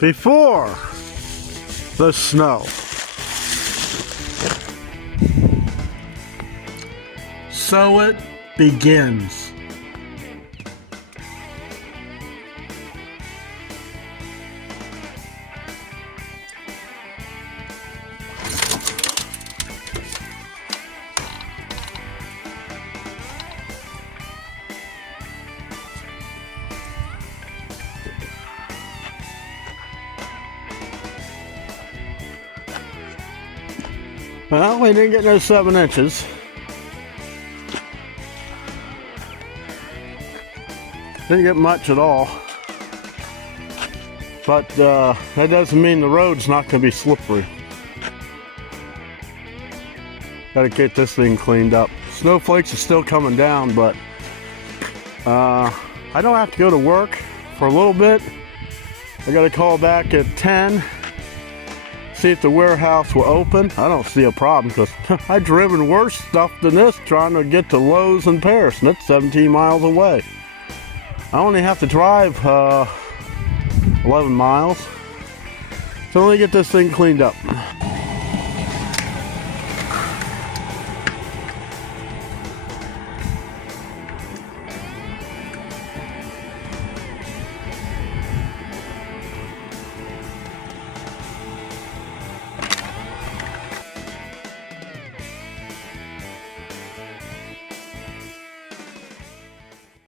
before the snow. So it begins. Well, we didn't get no 7 inches. Didn't get much at all. But that doesn't mean the road's not going to be slippery. Gotta get this thing cleaned up. Snowflakes are still coming down, but I don't have to go to work for a little bit. I gotta call back at 10. See if the warehouse will open. I don't see a problem because I've driven worse stuff than this trying to get to Lowe's in Paris, and that's 17 miles away. I only have to drive 11 miles. So let me get this thing cleaned up.